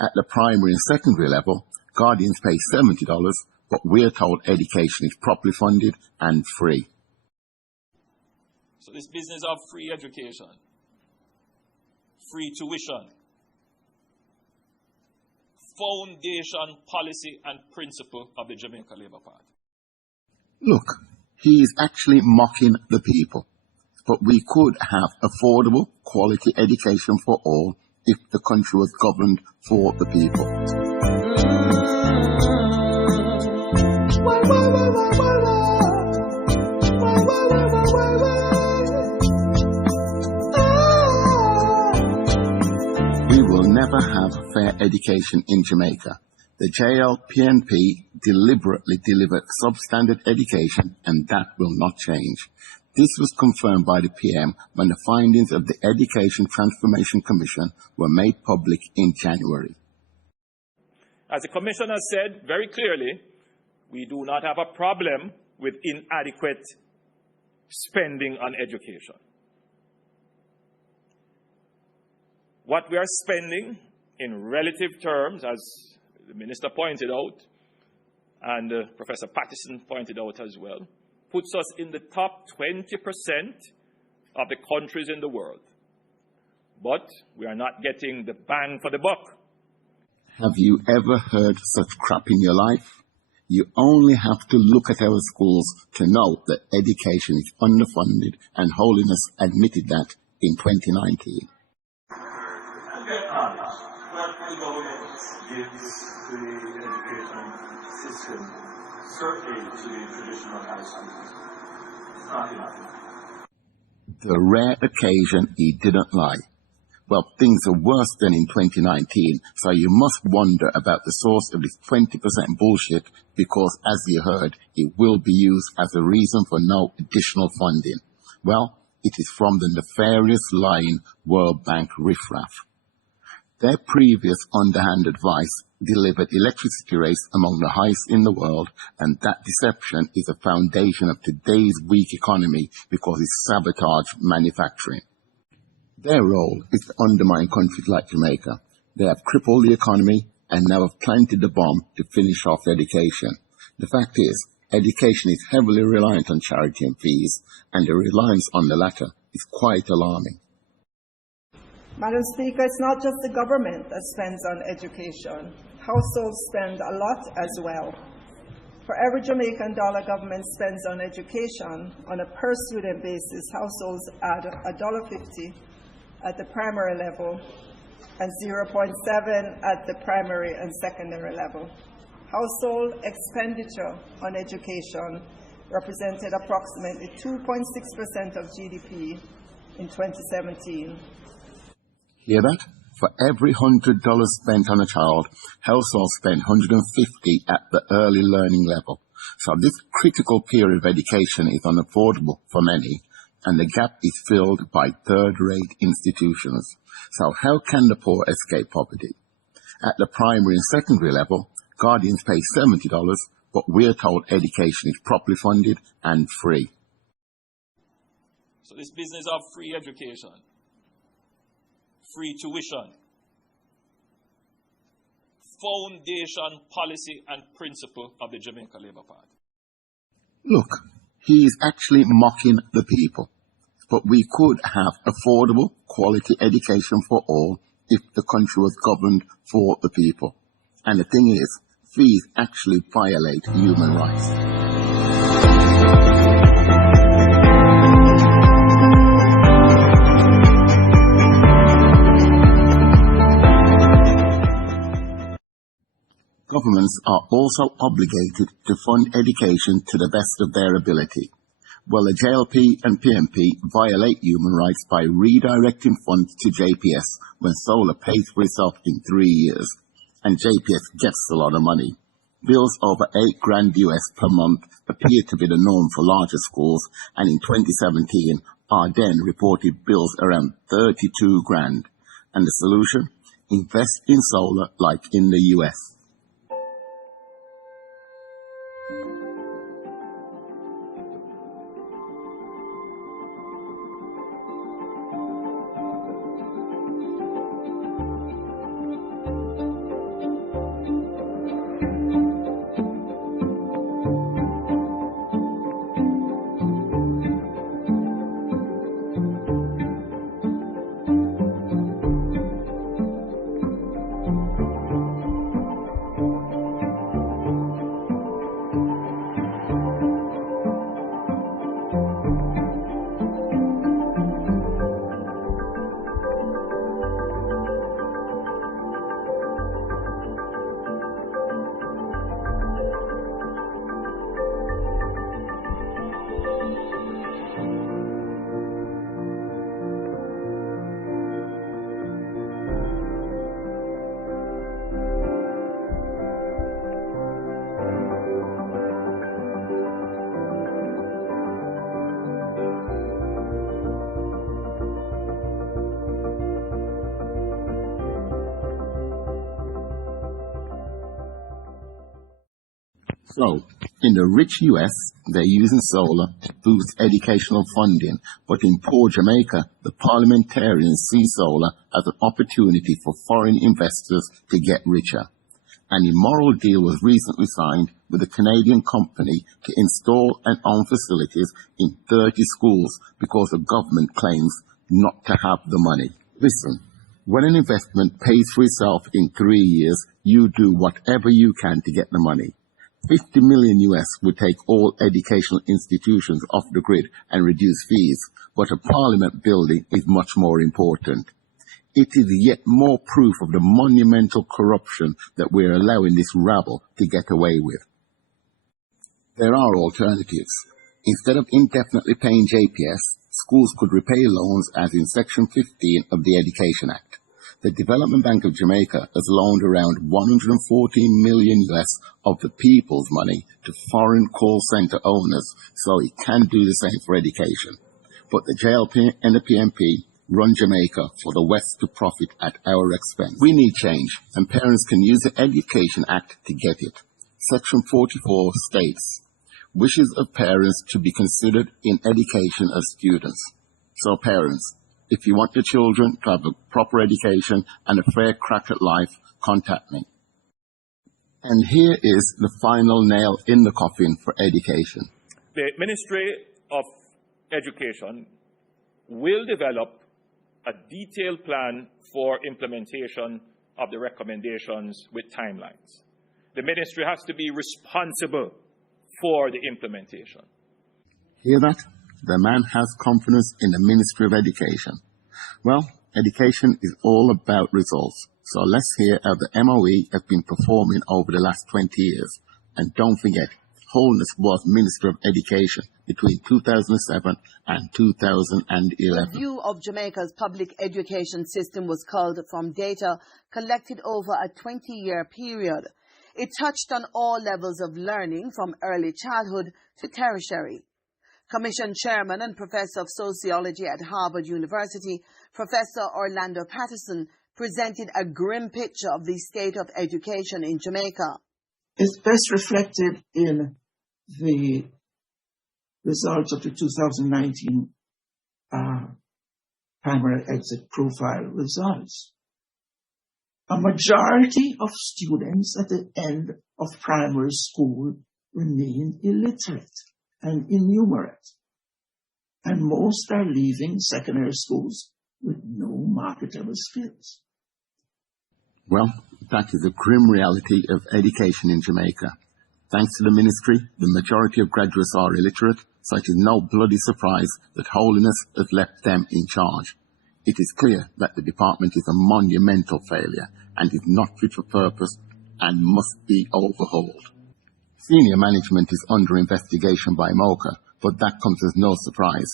At the primary and secondary level, Guardians pay $70, but we're told education is properly funded and free. So this business of free education, free tuition, foundation, policy and principle of the Jamaica Labour Party. Look, he is actually mocking the people. But we could have affordable, quality education for all if the country was governed for the people. We will never have fair education in Jamaica. The JLPNP deliberately delivered substandard education, and that will not change. This was confirmed by the PM when the findings of the Education Transformation Commission were made public in January. As the Commissioner said very clearly, we do not have a problem with inadequate spending on education. What we are spending in relative terms, as the Minister pointed out, and Professor Patterson pointed out as well, puts us in the top 20% of the countries in the world. But we are not getting the bang for the buck. Have you ever heard such crap in your life? You only have to look at our schools to know that education is underfunded, and Holiness admitted that in 2019. What the government gives to the education system, certainly to the traditional high schools, it's not enough. The rare occasion he didn't lie. Well, things are worse than in 2019, so you must wonder about the source of this 20% bullshit, because, as you heard, it will be used as a reason for no additional funding. Well, it is from the nefarious lying World Bank riffraff. Their previous underhand advice delivered electricity rates among the highest in the world, and that deception is a foundation of today's weak economy because it sabotaged manufacturing. Their role is to undermine countries like Jamaica. They have crippled the economy and now have planted the bomb to finish off education. The fact is, education is heavily reliant on charity and fees, and the reliance on the latter is quite alarming. Madam Speaker, it's not just the government that spends on education. Households spend a lot as well. For every Jamaican dollar government spends on education, on a per-student basis, households add $1.50 at the primary level and 0.7 at the primary and secondary level. Household expenditure on education represented approximately 2.6% of GDP in 2017. Hear that? For every $100 spent on a child, households spend $150 at the early learning level. So this critical period of education is unaffordable for many, and the gap is filled by third-rate institutions. So how can the poor escape poverty? At the primary and secondary level, Guardians pay $70, but we're told education is properly funded and free. So this business of free education, free tuition, foundation, policy and principle of the Jamaica Labour Party. Look, he is actually mocking the people. But we could have affordable, quality education for all if the country was governed for the people. And the thing is, fees actually violate human rights. Governments are also obligated to fund education to the best of their ability. Well, the JLP and PNP violate human rights by redirecting funds to JPS when solar pays for itself in 3 years. And JPS gets a lot of money. Bills over $8,000 US per month appear to be the norm for larger schools, and in 2017, Arden reported bills around $32,000. And the solution? Invest in solar like in the US. So, in the rich US, they're using solar to boost educational funding, but in poor Jamaica, the parliamentarians see solar as an opportunity for foreign investors to get richer. An immoral deal was recently signed with a Canadian company to install and own facilities in 30 schools because the government claims not to have the money. Listen, when an investment pays for itself in 3 years, you do whatever you can to get the money. 50 million US would take all educational institutions off the grid and reduce fees, but a parliament building is much more important. It is yet more proof of the monumental corruption that we're allowing this rabble to get away with. There are alternatives. Instead of indefinitely paying JPS, schools could repay loans as in Section 15 of the Education Act. The Development Bank of Jamaica has loaned around 114 million US of the people's money to foreign call center owners, so it can do the same for education. But the JLP and the PNP run Jamaica for the West to profit at our expense. We need change, and parents can use the Education Act to get it. Section 44 states, wishes of parents to be considered in education as students. So parents, if you want your children to have a proper education and a fair crack at life, contact me. And here is the final nail in the coffin for education. The Ministry of Education will develop a detailed plan for implementation of the recommendations with timelines. The ministry has to be responsible for the implementation. Hear that? The man has confidence in the Ministry of Education. Well, education is all about results. So let's hear how the MOE has been performing over the last 20 years. And don't forget, Holness was Minister of Education between 2007 and 2011. The view of Jamaica's public education system was culled from data collected over a 20-year period. It touched on all levels of learning from early childhood to tertiary. Commission Chairman and Professor of Sociology at Harvard University, Professor Orlando Patterson, presented a grim picture of the state of education in Jamaica. It's best reflected in the results of the 2019 primary exit profile results. A majority of students at the end of primary school remain illiterate and innumerate, and most are leaving secondary schools with no marketable skills. Well, that is a grim reality of education in Jamaica. Thanks to the ministry, the majority of graduates are illiterate, so it is no bloody surprise that Holiness has left them in charge. It is clear that the department is a monumental failure and is not fit for purpose and must be overhauled. Senior management is under investigation by MOCA, but that comes as no surprise.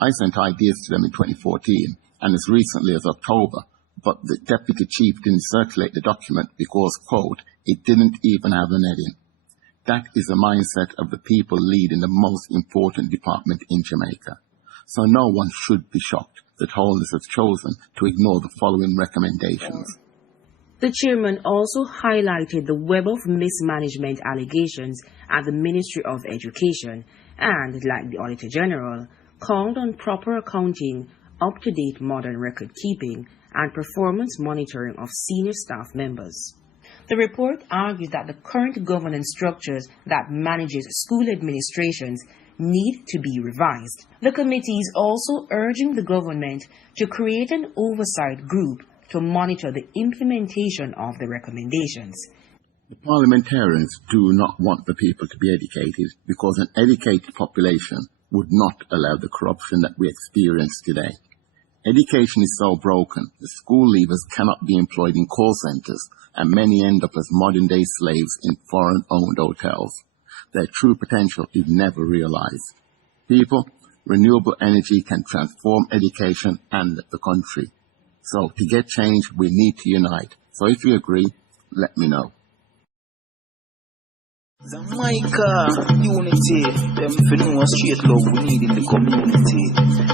I sent ideas to them in 2014 and as recently as October, but the deputy chief didn't circulate the document because, quote, it didn't even have an heading. That is the mindset of the people leading the most important department in Jamaica. So no one should be shocked that Holness has chosen to ignore the following recommendations. The chairman also highlighted the web of mismanagement allegations at the Ministry of Education and, like the Auditor General, called on proper accounting, up-to-date modern record-keeping, and performance monitoring of senior staff members. The report argued that the current governance structures that manages school administrations need to be revised. The committee is also urging the government to create an oversight group to monitor the implementation of the recommendations. The parliamentarians do not want the people to be educated because an educated population would not allow the corruption that we experience today. Education is so broken, the school leavers cannot be employed in call centers, and many end up as modern-day slaves in foreign-owned hotels. Their true potential is never realized. People, renewable energy can transform education and the country. So to get change, we need to unite. So if you agree, let me know. Jamaica unity, them for no straight love we need in the community.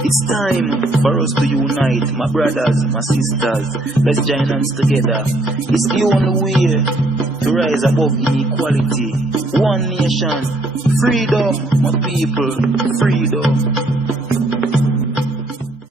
It's time for us to unite, my brothers, my sisters. Let's join hands together. It's the only way to to rise above inequality. One nation, freedom, my people, freedom.